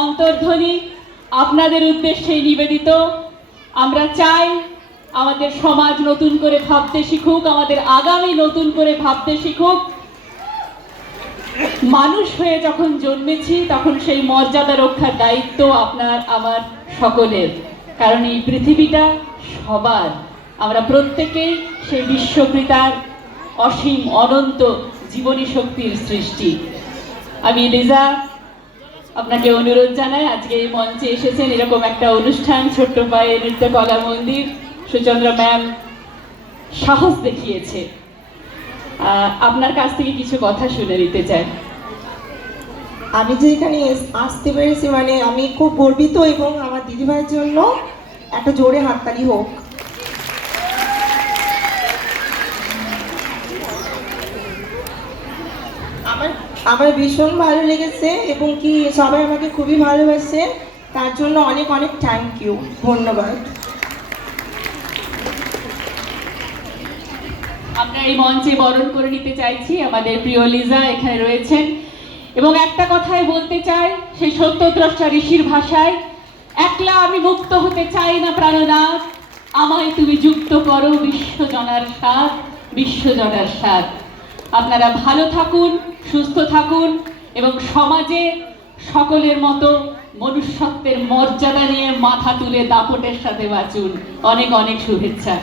অন্তর্ধ্বনি আপনাদের উদ্দেশ্যে নিবেদিত। আমরা চাই আমাদের সমাজ নতুন করে ভাবতে শিখুক, আমাদের আগামী নতুন করে ভাবতে শিখুক। মানুষ হয়ে যখন জন্মেছি তখন সেই মর্যাদা রক্ষার দায়িত্ব আপনার আমার সকলের, কারণ এই পৃথিবীটা সবার। আমরা প্রত্যেকেই সেই বিশ্বপিতার অসীম অনন্ত জীবনী শক্তির সৃষ্টি। আমি লিজা আপনাকে অনুরোধ জানাই, আজকে এই মঞ্চে এসেছেন এরকম একটা অনুষ্ঠান, ছোট্ট পায়ে নৃত্যকলা মন্দির, সুচন্দ্রা ম্যাম সাহস দেখিয়েছে। আপনার কাছ থেকে কিছু কথা শুনে নিতে চাই। আমি যে এখানে আসতে পেরেছি মানে আমি খুব গর্বিত, এবং আমার দিদিভাইয়ের জন্য একটা জোরে হাততালি হোক। আমার ভীষণ ভালো লেগেছে, এবং কি সবাই আমাকে খুবই ভালোবাসে, তার জন্য অনেক অনেক থ্যাংক ইউ, ধন্যবাদ। আমরা এই মঞ্চে বরণ করে নিতে চাইছি আমাদের প্রিয় লিজা এখানে রয়েছেন, এবং একটা কথাই বলতে চাই সেই সত্যদ্রষ্টা ঋষির ভাষায়, একলা আমি মুক্ত হতে চাই না প্রাণনাথ, আমায় তুমি যুক্ত করো বিশ্বজনার সাথ, বিশ্বজনার সাথ। আপনারা ভালো থাকুন, সুস্থ থাকুন, এবং সমাজে সকলের মতো মনুষ্যত্বের মর্যাদা নিয়ে মাথা তুলে দাপটের সাথে বাঁচুন। অনেক অনেক শুভেচ্ছা।